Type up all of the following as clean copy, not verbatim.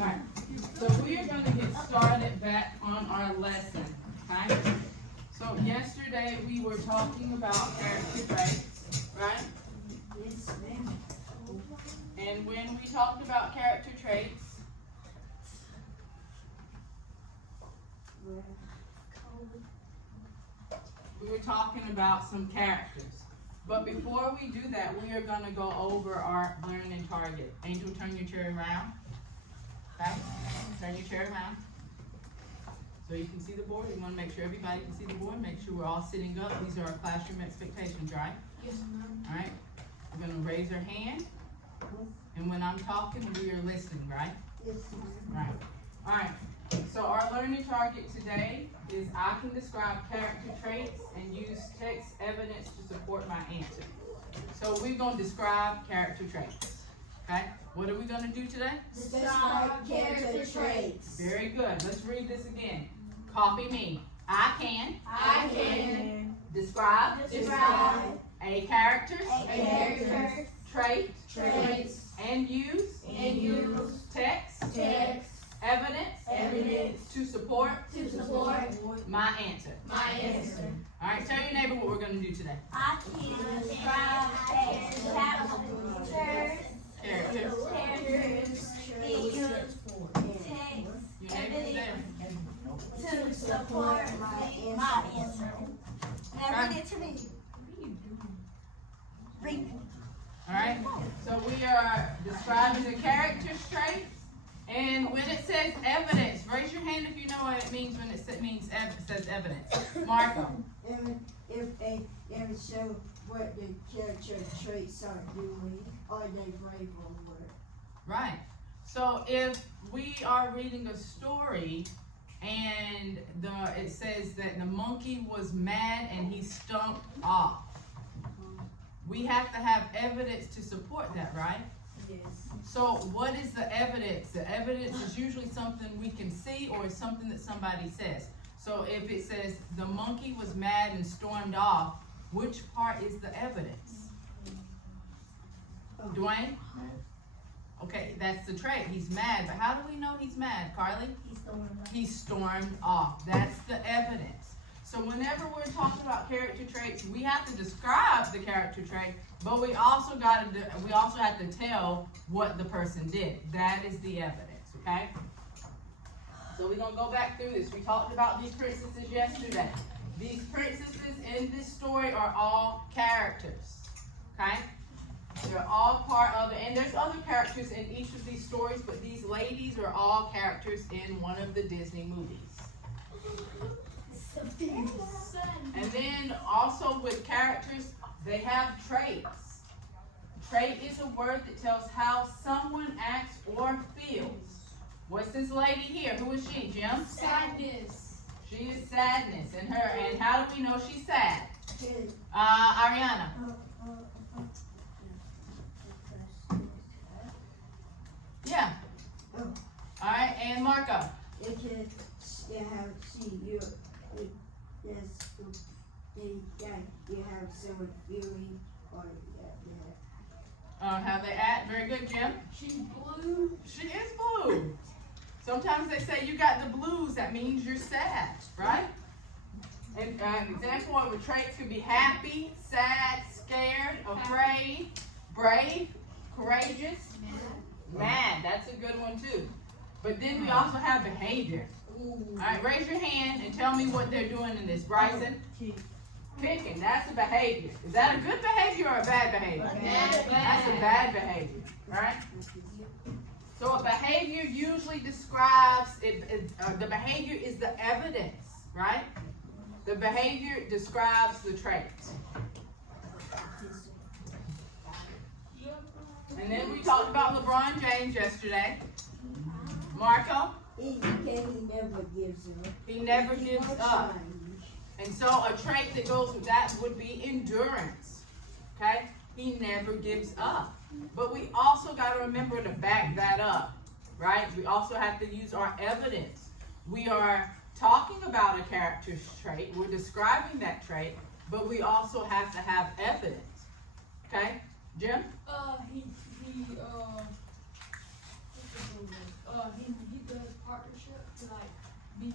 Alright, so we are going to get started back on our lesson, okay? So yesterday we were talking about character traits, right? Yes, ma'am. And when we talked about character traits, we were talking about some characters. But before we do that, we are going to go over our learning target. Angel, turn your chair around. Okay? Turn your chair around. So you can see the board. We want to make sure everybody can see the board. Make sure we're all sitting up. These are our classroom expectations, right? Yes, ma'am. All right? We're going to raise our hand. And when I'm talking, we are listening, right? Yes, ma'am. Right. All right. So our learning target today is I can describe character traits and use text evidence to support my answer. So we're going to describe character traits. Okay? What are we going to do today? Describe character traits. Very good. Let's read this again. Copy me. I can describe a character's trait and use text evidence to support my answer. All right, tell your neighbor what we're going to do today. I can describe characters, figures, Your neighbor's there. to support my answer. Now read it to me. Read. All right, so we are describing the character's traits. And when it says evidence, raise your hand if you know what it means when it says evidence. Marco. If they ever show what the character traits are doing, or they brave on work. Right. So if we are reading a story and it says that the monkey was mad and he stomped off, we have to have evidence to support that, right? Yes. So what is the evidence? The evidence is usually something we can see or it's something that somebody says. So if it says the monkey was mad and stormed off, which part is the evidence? Dwayne? Okay, that's the trait. He's mad. But how do we know he's mad, Carly? He stormed off. That's the evidence. So whenever we're talking about character traits, we have to describe the character trait, but we also have to tell what the person did. That is the evidence, okay? So we're going to go back through this. We talked about these princesses yesterday. These princesses in this story are all characters, okay? They're all part of it. And there's other characters in each of these stories, but these ladies are all characters in one of the Disney movies. And then also with characters, they have traits. Trait is a word that tells how someone acts or feels. What's this lady here? Who is she, Jim? Sadness. She is sadness. And how do we know she's sad? Ariana. Yeah. Oh. All right, and Marco. It can have you have someone feeling or How they act. Very good, Jim. She's blue. She is blue. Sometimes they say you got the blues. That means you're sad, right? And an example of a trait could be happy, sad, scared, afraid, brave, courageous, mad. That's a good one too. But then we also have behavior. All right, raise your hand and tell me what they're doing in this. Bryson? Picking. That's a behavior. Is that a good behavior or a bad behavior? That's a bad behavior, right? So a behavior usually describes, the behavior is the evidence, right? The behavior describes the trait. And then we talked about LeBron James yesterday. Marco? he never gives up. He never gives up. And so a trait that goes with that would be endurance. Okay? He never gives up. But we also got to remember to back that up, right? We also have to use our evidence. We are talking about a character trait. We're describing that trait, but we also have to have evidence. Okay? Jim? He He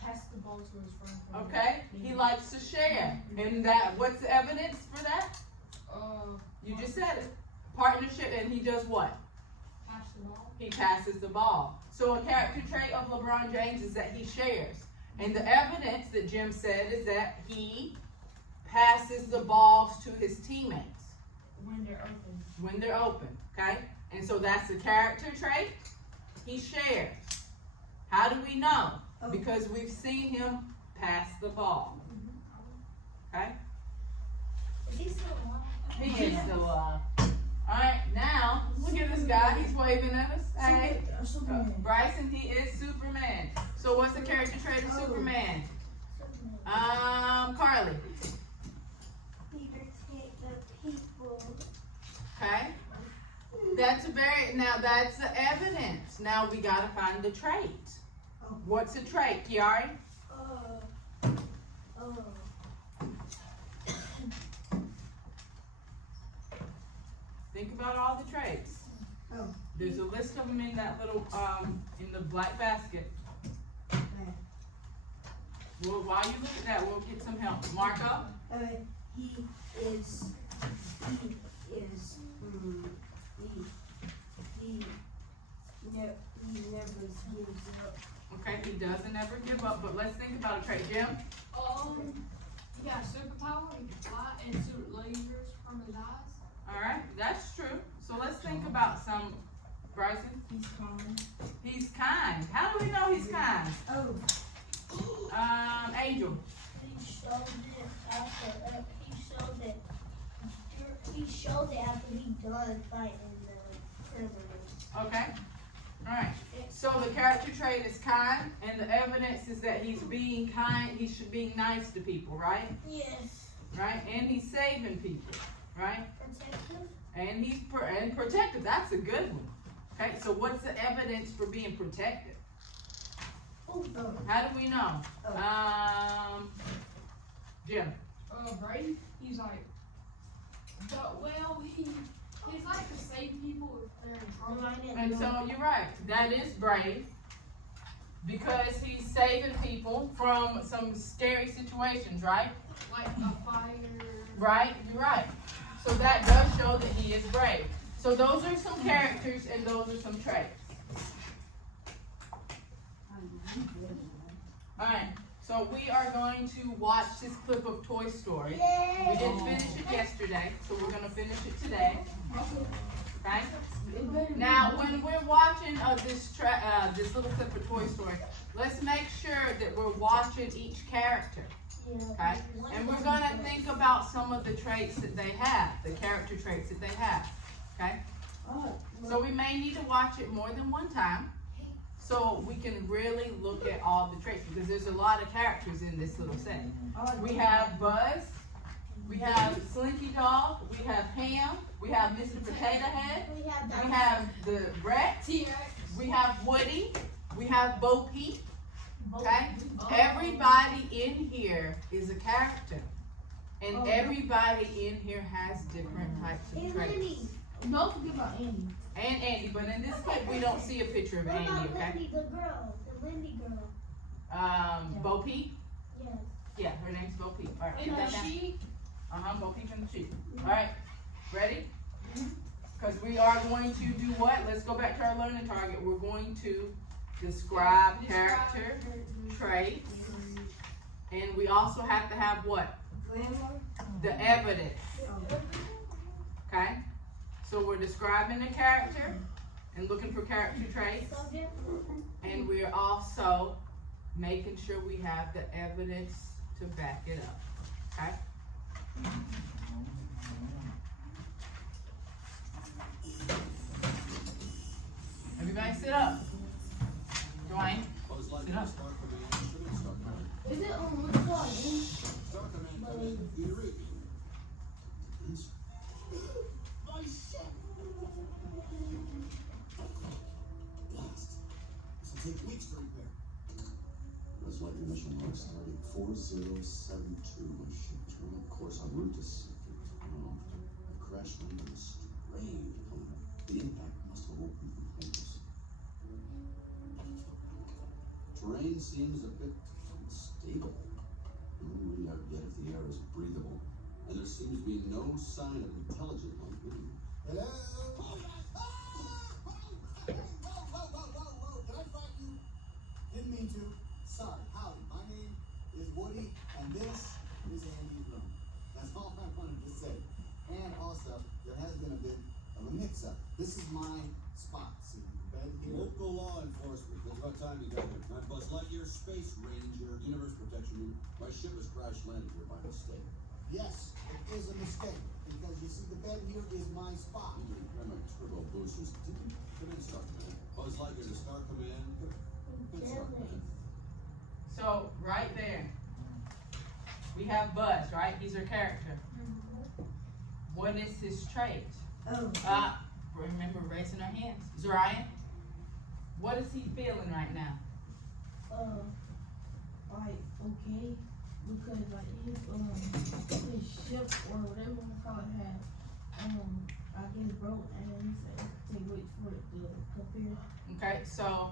passed the ball to his friend. Okay, he likes to share. And what's the evidence for that? You just said it. Partnership, and he does what? Pass the ball. He passes the ball. So a character trait of LeBron James is that he shares. And the evidence that Jim said is that he passes the balls to his teammates When they're open. when they're open, okay? And so that's the character trait. He shares. How do we know? Because we've seen him pass the ball, okay? Is he still alive? He is still alive. All right, now look at this guy. He's waving at us. Hey, Bryson, he is Superman. So what's the character trait of Superman? Carly. He protect the people. Okay. That's the evidence. Now we gotta find the trait. What's a trait, Kiari? Think about all the traits. Oh. There's a list of them in that little, in the black basket. Well, while you look at that, we'll get some help. Marco? He never gives up. Okay, he doesn't ever give up, but let's think about a trait. Jim? He got superpower. He can fly and shoot lasers from his eyes. All right, that's true. So let's think about some. Bryson? He's calm. He's kind. How do we know he's kind? Angel? He showed it after he done fighting the criminals. Okay. All right. So the character trait is kind, and the evidence is that he's being kind. He's being nice to people, right? Yes. Right. And he's saving people, right? Protective. And he's protective. That's a good one. Okay. So what's the evidence for being protective? How do we know? Jim. Brady. He's like, he's like to save people if they're in trouble. And so you're right. That is brave because he's saving people from some scary situations, right? Like a fire. Right? You're right. So that does show that he is brave. So those are some characters and those are some traits. Alright, so we are going to watch this clip of Toy Story. We didn't finish it yesterday, so we're going to finish it today. Okay? Now, when we're watching this little clip of Toy Story, let's make sure that we're watching each character. Okay? And we're going to think about some of the traits that they have, the character traits that they have. Okay? So we may need to watch it more than one time so we can really look at all the traits because there's a lot of characters in this little set. We have Buzz, we have Slinky Dog, we have Ham, we have Mr. Potato Head, we have the Rex, we have Woody, we have Bo Peep. Okay? Everybody in here is a character. And everybody in here has different types of traits. Don't forget about Andy. And Andy, but in this clip we don't see a picture of Andy, okay? The Lindy girl. Bo Peep? Yes. Yeah, her name's Bo Peep. Alright, And get that down. she. Bo Peep and the sheep. Alright, ready? Because we are going to do what? Let's go back to our learning target. We're going to describe character traits. And we also have to have what? The evidence. Okay? So we're describing a character and looking for character traits. And we're also making sure we have the evidence to back it up. Okay? Everybody sit up. Dwayne, sit up. Is it on which one? Take weeks to repair. Looks like your mission log starting 4072. My ship is running a course en route to Sector 12. The crash landed on a strange planet. The impact must have opened some portals. terrain seems a bit unstable. We have yet if the air is breathable, and there seems to be no sign of intelligent life living. Hello? Whoa, can I fight you? Didn't mean to. Sorry. Howdy. My name is Woody, and this is Andy's room. That's all I wanted to say. And also, there has been a bit of a mix-up. This is my spot. See the bed here? Local law enforcement. That's about time you got here. I'm Buzz Lightyear, Space Ranger, Universe Protection Unit. My ship was crash landed here by mistake. Yes, it is a mistake. Because you see, the bed here is my spot. I'm a turbo boosters. Come in, Star Command. Buzz Lightyear to Star Command. Good Star Command. So, right there, we have Buzz, right? He's our character. What is his trait? Oh, Remember raising our hands. Zorian, what is he feeling right now? Like, okay, because like his ship or whatever we call it had, I guess broke, and then he said to wait for it to appear. Okay, so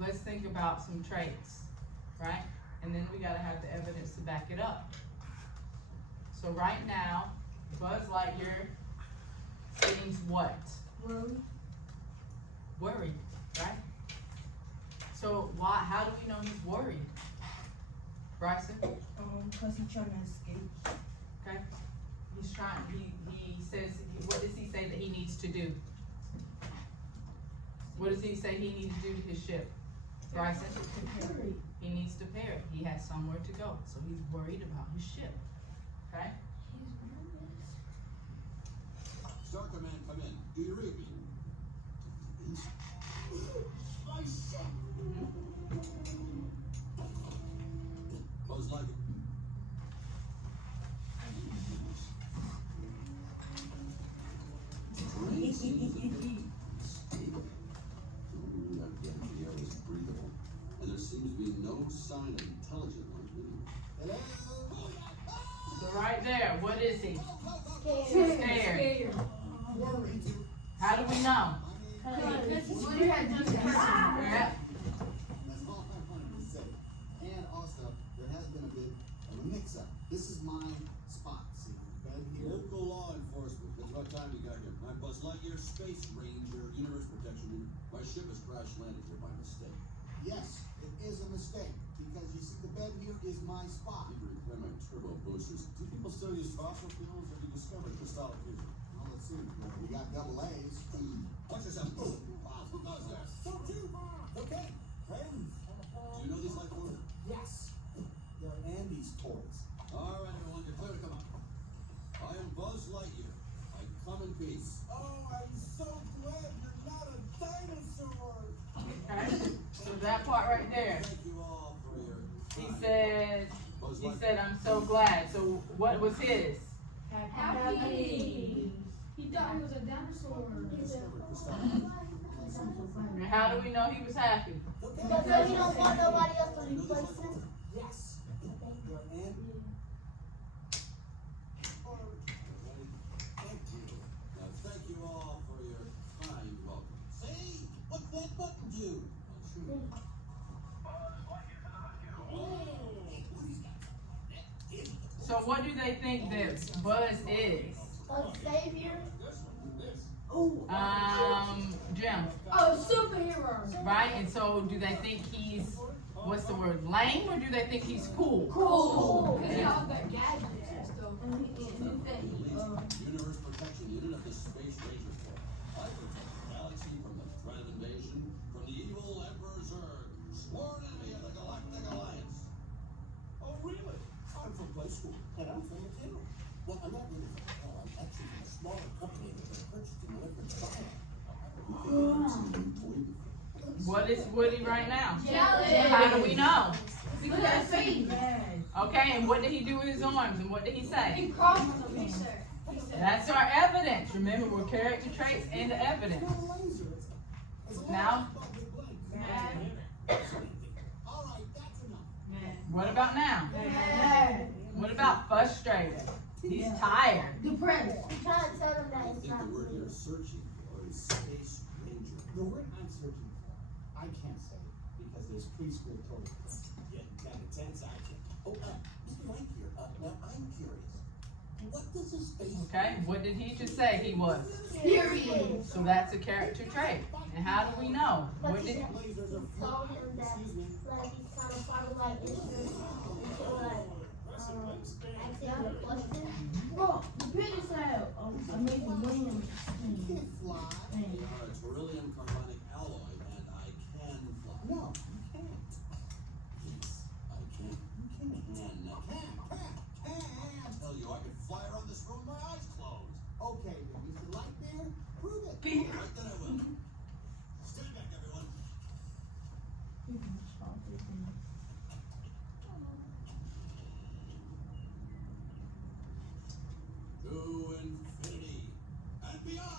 let's think about some traits, right? And then we gotta have the evidence to back it up. So right now, Buzz Lightyear seems what? Worried, right? So how do we know he's worried? Bryson? cause he's trying to escape. Okay? He's trying, he says, what does he say that he needs to do? What does he say he needs to do to his ship? Bryson? He needs to pair it. He has somewhere to go, so he's worried about his ship. Okay? Star Command, come in. Do you read me? My ship! Buzz Lightyear. Terrain seems a bit unstable. We have yet if the air is breathable, and there seems to be no sign of intelligent life living. Hello? So right there, what is he? Scared. Scared. Worried. How do we know? My name is What do you have to do? Yeah. That's all I wanted to say. And also, there has been a bit of a mix-up. This is my spot. See the bed here? Local law enforcement. It's about time you got here. I'm Buzz Lightyear, Space Ranger, Universe Protection Unit. My ship was crash landed here by mistake. Yes, it is a mistake. Because you see, the bed here is my spot. You repair my turbo boosters. Do people still use fossil fuels, or have you discovered crystallic fusion? Well, let's see. We got double A's. Watch yourself. Wow, who goes there? Okay, friends. Do you know these life forms? Yes. They're Andy's toys. All right, everyone, you're clear to come out. I am Buzz Lightyear. I come in peace. Oh, I'm so glad you're not a dinosaur. Okay? So that part right there. Thank you all for your He time. said, I'm so glad. So what was his? Happy. He thought he was a dinosaur. Discovered crystallic. And how do we know he was happy? Because he don't want nobody else to Do you know these replace life him. forms? Yes. They're Andy. Thank you. Now, thank you all for your kind welcome. Say, what's that button do? I'll show you. So what do they think that Buzz is? A savior. Jim, Oh, superhero. right? And so do they think he's, what's the word, lame, or do they think he's cool? Cool. Cause he all got gadgets and stuff. Universe Protection Unit of the Space Ranger Corps. I protect the galaxy from the threat of invasion from the evil Emperor Zurg, sworn enemy of the Galactic Alliance. Oh, really? I'm from Play School, and I'm from Mattel. Well, I'm not really from Mattel. I'm actually from a smaller company that was purchased in Liquid Fire. What is Woody right now? Jelly. How do we know? Look at his feet. Okay, and what did he do with his arms, and what did he say? He crossed them. He said. That's our evidence. Remember, we're character traits and the evidence. Now, All right, that's enough. what about now? What about frustrated? He's tired. Depressed. I'm trying to tell them that I it's think not the word true. you're searching for is Space Ranger. The word I'm searching for, I can't say it because there's preschool protocols. Getting kind of tense, I can. Oh, Mr. Mike here, now I'm curious. What does his face? Okay, what did he just say he was? Period. So that's a character trait. And how do we know? What did, Lasers are Told him that, Excuse me. like, he's kind of part of, like, insurance, until, like, asking him a question. Well, the picture said, amazing wings. You can't fly. And It's beryllium carbonic alloy, and I can fly. No, you can't. Yes, I can. You can't. I tell you, I could fly around this room with my eyes closed. Okay, then, Mr. Lightbeer, prove it. Right then I will. Stand back, everyone. To infinity and beyond.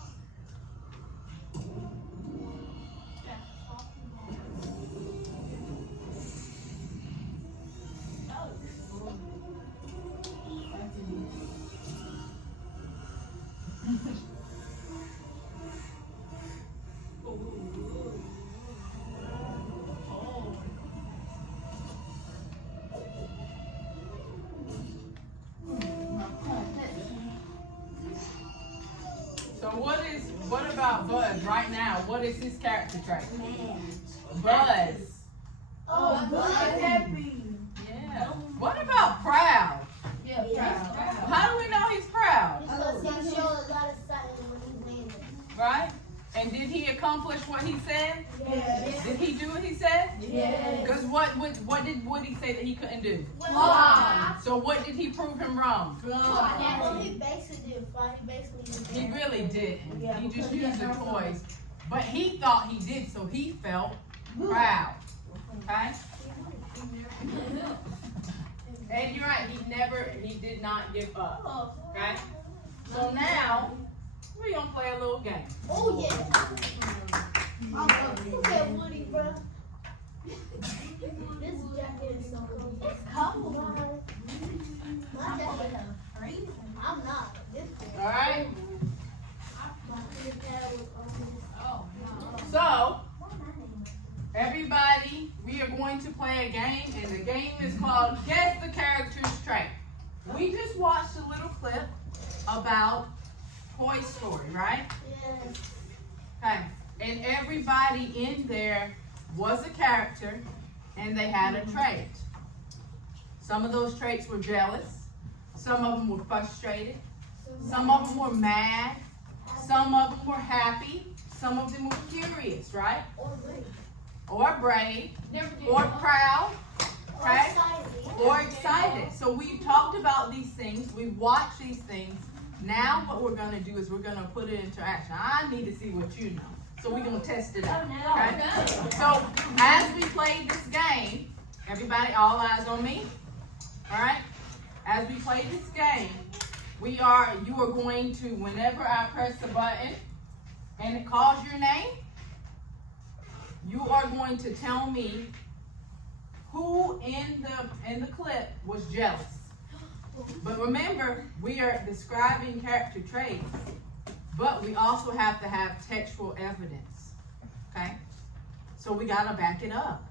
so what about Buzz right now? What is his character trait? Buzz. Oh, Buzz happy. Yeah. What about proud? Yeah, proud. How do we know he's proud? Because he showed a lot of signs when he landed. Right? And did he accomplish what he said? Yes. Did he do what he said? Yes. Because what did Woody say that he couldn't do? Well, So what did he prove him wrong? well, he basically didn't fly. He basically just He really didn't. Yeah, He just because he used the had no toys. But he thought he did, so he felt proud. Okay? And you're right, he did not give up. Okay? So now, we're gonna play a little game. Oh yeah. Look at Woody, bro. This jacket is so cool. It's cold. My jacket is freezing. I'm not. This is. Alright? My dad was on this. So, everybody, we are going to play a game, and the game is called Guess the Character's Trait. We just watched a little clip about Toy Story, right? Yes. Okay. And everybody in there was a character, and they had a trait. Some of those traits were jealous. Some of them were frustrated. Some of them were mad. Some of them were happy. Some of them were curious, right? Or brave. Or proud. Okay? Or excited. So we've talked about these things. We've watched these things. Now what we're going to do is we're going to put it into action. I need to see what you know. So we're going to test it out. Okay? So as we play this game, everybody, all eyes on me. All right? As we play this game, you are going to, whenever I press the button and it calls your name, you are going to tell me who in the clip was jealous. But remember, we are describing character traits, but we also have to have textual evidence. Okay? So we gotta back it up.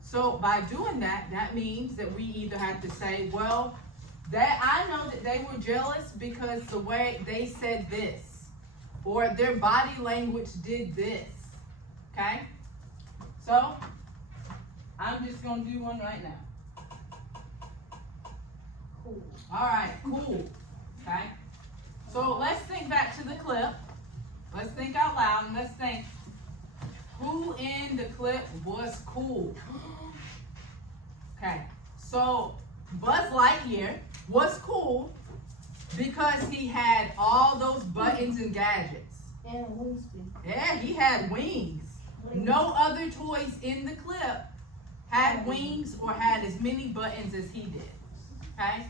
So by doing that, that means that we either have to say, well, that I know that they were jealous because the way they said this, or their body language did this. Okay? So I'm just gonna do one right now. Cool. All right, cool. Okay? So let's think back to the clip. Let's think out loud and let's think, who in the clip was cool? Okay, so Buzz Lightyear was cool because he had all those buttons and gadgets. And Winston. Yeah, he had wings. No other toys in the clip had wings or had as many buttons as he did. Okay?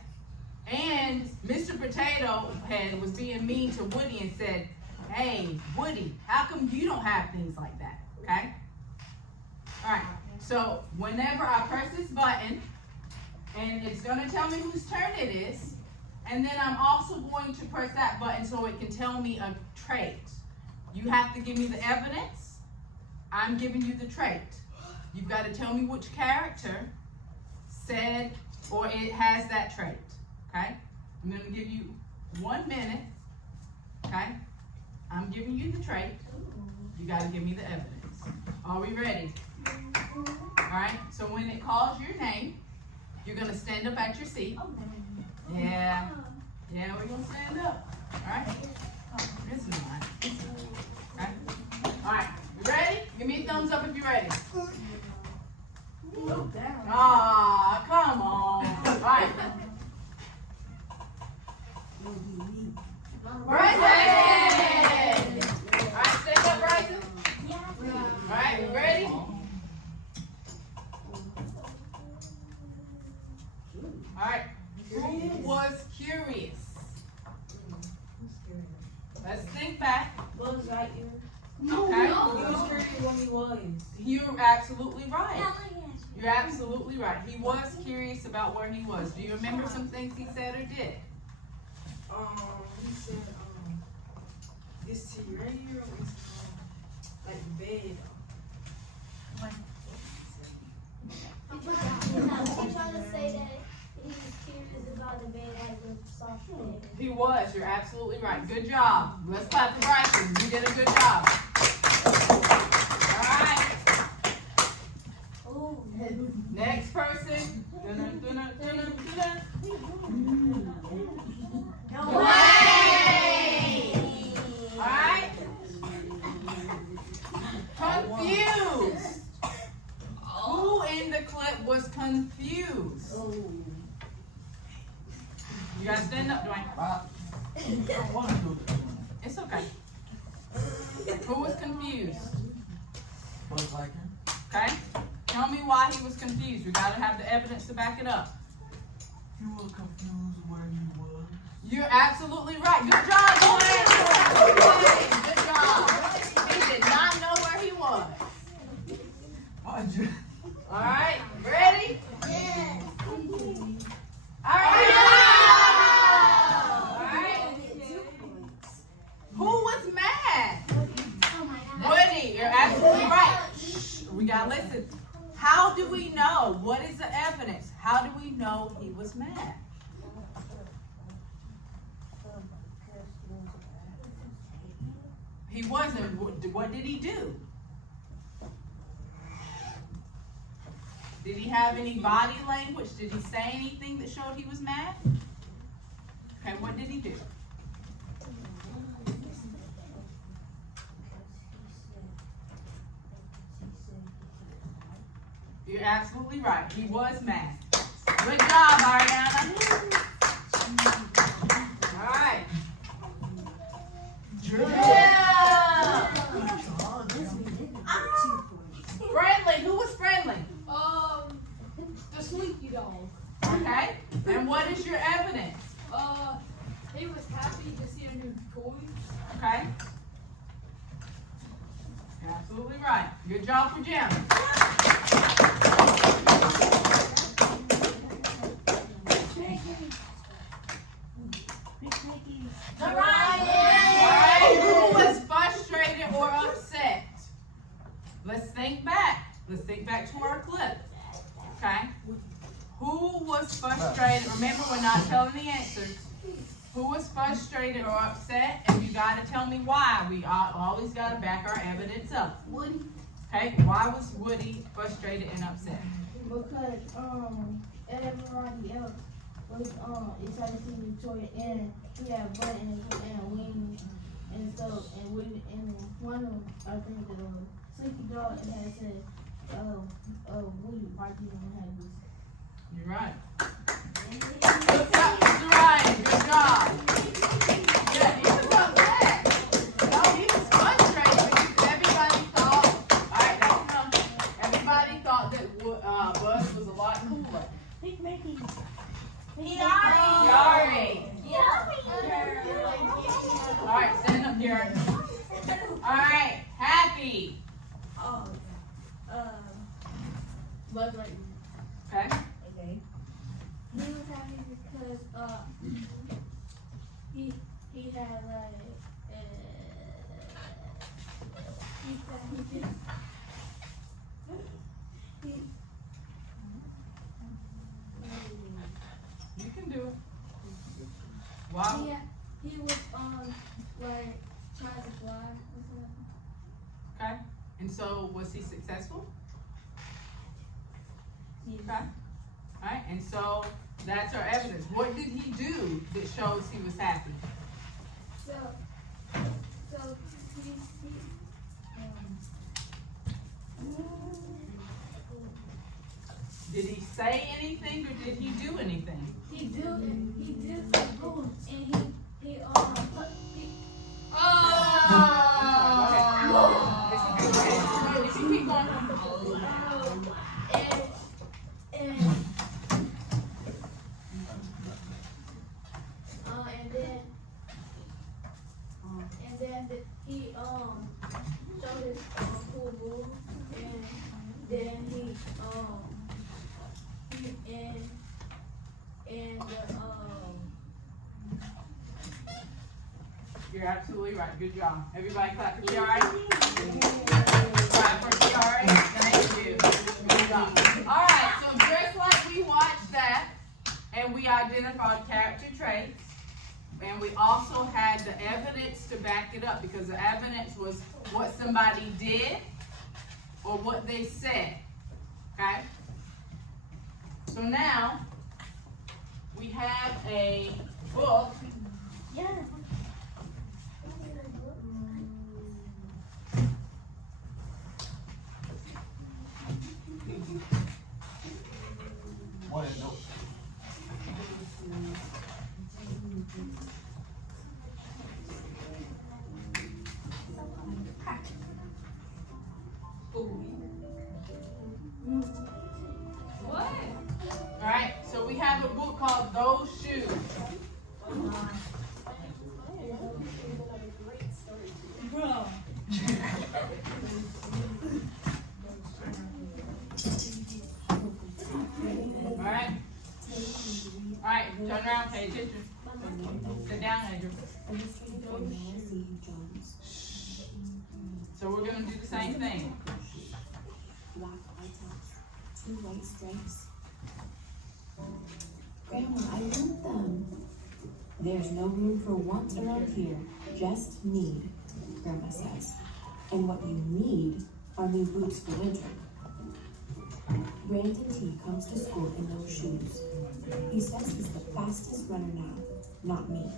And Mr. Potato Head was being mean to Woody and said, hey, Woody, how come you don't have things like that? Okay? Alright, so whenever I press this button, and it's going to tell me whose turn it is, and then I'm also going to press that button so it can tell me a trait. You have to give me the evidence, I'm giving you the trait. You've got to tell me which character said or it has that trait. Okay? I'm going to give you 1 minute. Okay? I'm giving you the trait. You got to give me the evidence. Are we ready? Alright? So when it calls your name, you're going to stand up at your seat. Yeah. Yeah, we're going to stand up. Alright? This is mine. Okay? Alright. You ready? Give me a thumbs up if you're ready. Ah, come on. Alright. Bryson! Alright, stand up, Bryson. Alright, you ready? Alright. Who was curious? Let's think back. Buzz Lightyear. Okay? He was curious when he was. You're absolutely right. You're absolutely right. He was curious about where he was. Do you remember some things he said or did? He said, this to your ear was like the bed. He's trying to say that he was curious about the bed as a soft bed. He was. You're absolutely right. Good job. Let's clap for Bryson. You did a good job. All right. Ooh. Next person. Wait. All right. Confused. Who in the clip was confused? You gotta stand up, Dwayne. It's okay. Who was confused? Okay? Tell me why he was confused. We gotta have the evidence to back it up. You were confused where you was. You're absolutely right. Good job, Dwayne. Good job. He did not know where he was. All right, ready? Yes. All right. Who was mad? Oh my God. Woody, you're absolutely right. Shh, we gotta listen. How do we know? What is the evidence? How do we know he was mad? He wasn't. What did he do? Did he have any body language? Did he say anything that showed he was mad? Okay, what did he do? You're absolutely right. He was mad. Good job, Ariana. All right. Yeah. Friendly. Who was friendly? The Slinky Dog. Okay. And what is your evidence? He was happy to see a new toy. Okay. You're absolutely right. Good job for Jim. Alright, who was frustrated or upset? Let's think back. Let's think back to our clip. Okay? Who was frustrated? Remember, we're not telling the answers. Who was frustrated or upset? And you gotta tell me why. We always gotta back our evidence up. Woody. Okay? Why was Woody frustrated and upset? Because everybody else was excited to see the toy and he had buttons and wings and stuff and Woody and one of them, I think the Slinky Dog had said Woody why didn't have this. You're right. Good job, Mr. Ryan. Good job. Yeah, he was upset. No, he was frustrated because everybody thought, alright, that's enough. Everybody thought that Buzz was a lot cooler. Yari. Alright, stand up here. Alright, Happy. Buzz Lightyear. Okay. Okay. He was happy because he had like he Okay? And so, was he successful? Okay? Alright, and so, that's our evidence. What did he do that shows he was happy? So Did he say anything or did he do anything? he did the boots and he If you keep going. And then he showed his cool moves and then he You're absolutely right. Good job. Everybody clap for Kiara. Clap for Kiara. Thank you. Good job. All right. So just like we watched that, and we identified character traits, and we also had the evidence to back it up, because the evidence was what somebody did or what they said. Okay? So now we have a book. yeah. What is it? What? All right. So we have a book called Those Shoes. All right. All right. Turn around. Pay attention. Sit down, Andrew. So we're gonna do the same thing. Black eye tops, 2 white stripes. Grandma, I want them. There's no room for want around here, just need, Grandma says. And what you need are new boots for winter. Brandon T comes to school in those shoes. He says he's the fastest runner now, not me.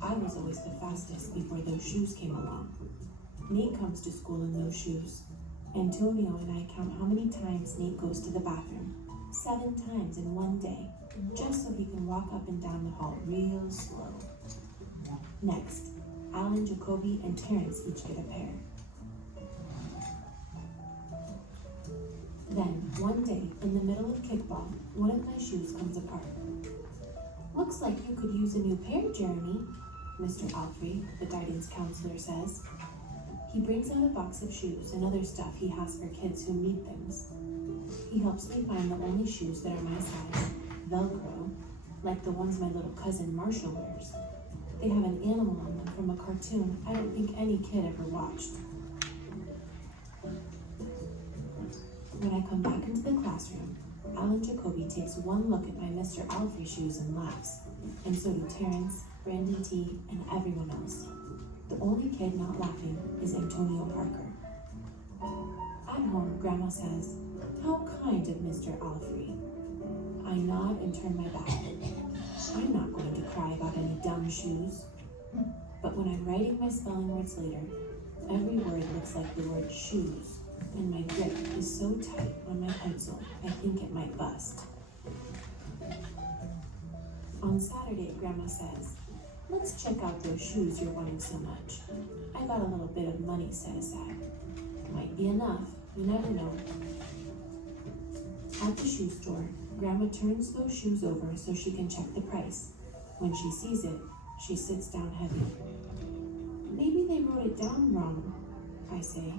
I was always the fastest before those shoes came along. Nate comes to school in those shoes. Antonio and I count how many times Nate goes to the bathroom. 7 times in one day, just so he can walk up and down the hall real slow. Next, Alan, Jacoby, and Terrence each get a pair. Then, one day, in the middle of kickball, one of my shoes comes apart. Looks like you could use a new pair, Jeremy, Mr. Alfrey, the guidance counselor, says. He brings out a box of shoes and other stuff he has for kids who need things. He helps me find the only shoes that are my size, Velcro, like the ones my little cousin Marshall wears. They have an animal on them from a cartoon I don't think any kid ever watched. When I come back into the classroom, Alan Jacoby takes one look at my Mr. Alfrey shoes and laughs, and so do Terrence, Brandon T, and everyone else. The only kid not laughing is Antonio Parker. At home, Grandma says, "How kind of Mr. Alfrey." I nod and turn my back. I'm not going to cry about any dumb shoes. But when I'm writing my spelling words later, every word looks like the word shoes, and my grip is so tight on my pencil, I think it might bust. On Saturday, Grandma says, "Let's check out those shoes you're wanting so much. I got a little bit of money set aside. Might be enough, you never know." At the shoe store, Grandma turns those shoes over so she can check the price. When she sees it, she sits down heavy. "Maybe they wrote it down wrong," I say.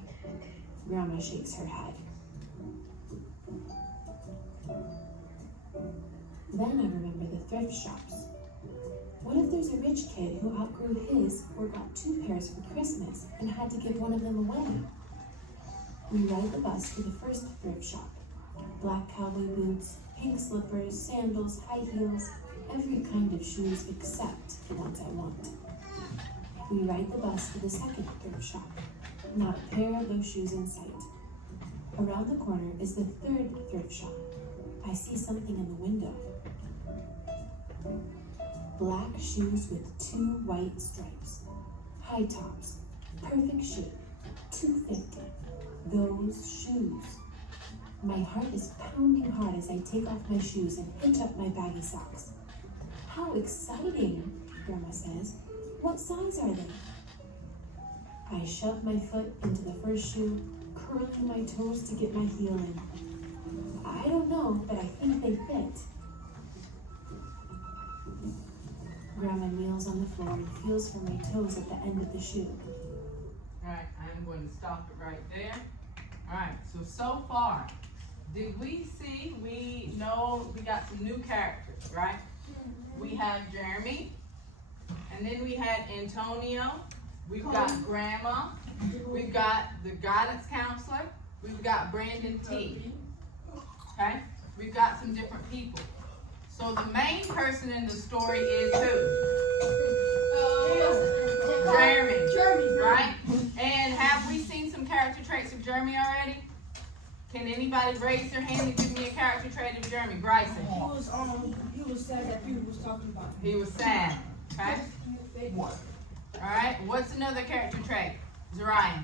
Grandma shakes her head. Then I remember the thrift shops. What if there's a rich kid who outgrew his or got 2 pairs for Christmas and had to give one of them away? We ride the bus to the first thrift shop. Black cowboy boots, pink slippers, sandals, high heels, every kind of shoes except the ones I want. We ride the bus to the second thrift shop. Not a pair of those shoes in sight. Around the corner is the third thrift shop. I see something in the window. Black shoes with 2 white stripes. High tops. Perfect shape. $2.50. Those shoes. My heart is pounding hard as I take off my shoes and hitch up my baggy socks. How exciting, Grandma says. What size are they? I shove my foot into the first shoe, curling my toes to get my heel in. I don't know, but I think they fit. Grandma kneels on the floor and feels for my toes at the end of the shoe. Alright, I'm going to stop it right there. Alright, so far, did we see, we know we got some new characters, right? We have Jeremy, and then we had Antonio, we've got Grandma, we've got the guidance counselor, we've got Brandon T. Okay? We've got some different people. So the main person in the story is who? Jeremy, right? And have we seen some character traits of Jeremy already? Can anybody raise their hand and give me a character trait of Jeremy? Bryson. He was sad that people was talking about him. He was sad. Okay? Alright, what's another character trait? Zarian.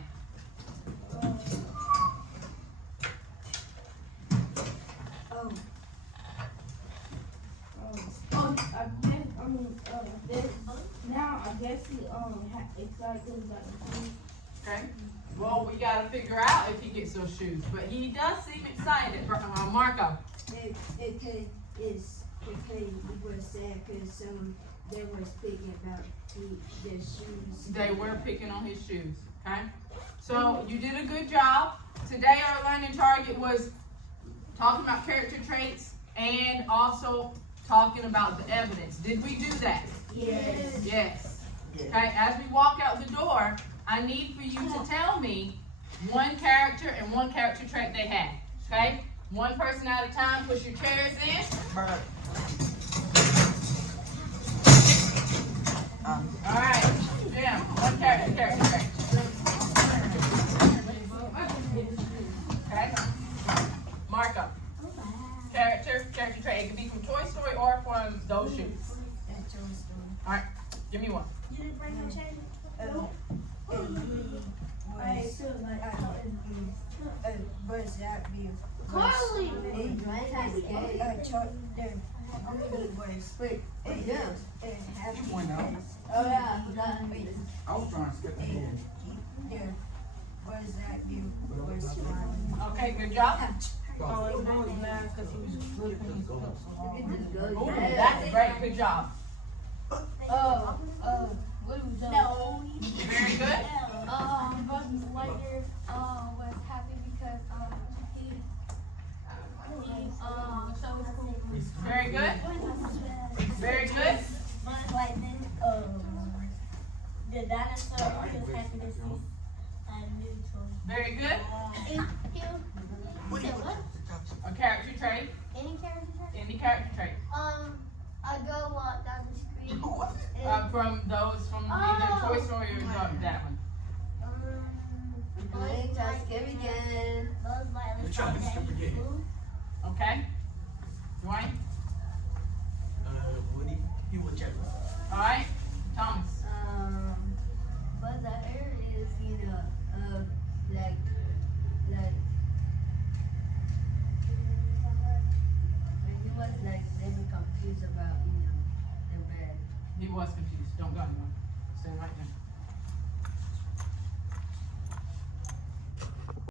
Now I guess he excited about the shoes. Okay. Well, we gotta figure out if he gets those shoes. But he does seem excited. Marco. It was sad because they was picking about their shoes. They were picking on his shoes. Okay. So you did a good job. Today our learning target was talking about character traits and also talking about the evidence. Did we do that? Yes. Yes. Okay, as we walk out the door, I need for you to tell me one character and one character trait they had. Okay? One person at a time, push your chairs in. Alright, Jim, one character trait. Okay? Marco. Character trait. It can be from Toy Story or from those shoes. Alright, give me one. You didn't bring no change? Was that view? Carly! One now. Oh yeah, I forgot. I was trying to skip ahead. Was that view? Was fine. Okay, good job. Oh, he was mad because he was looking his books. Ooh, that's great. Good job. What was that? No. Very good. Buzz Lightyear was happy because he so cool. Very good. Very good. Buzz Lightyear, the dinosaur was happy to see a new toy. Very good. What? A character trait. Any character trait? Any character trait. I go walk down the street. From those from either Toy Story or that one. Buzz Lightyear. We're trying to skip again. Okay. Dwayne. Woody, he was checking. All right. Thomas. Buzz Lightyear is, like when he was like never confused about, the bed. He was confused. Don't go anywhere. Stay right there.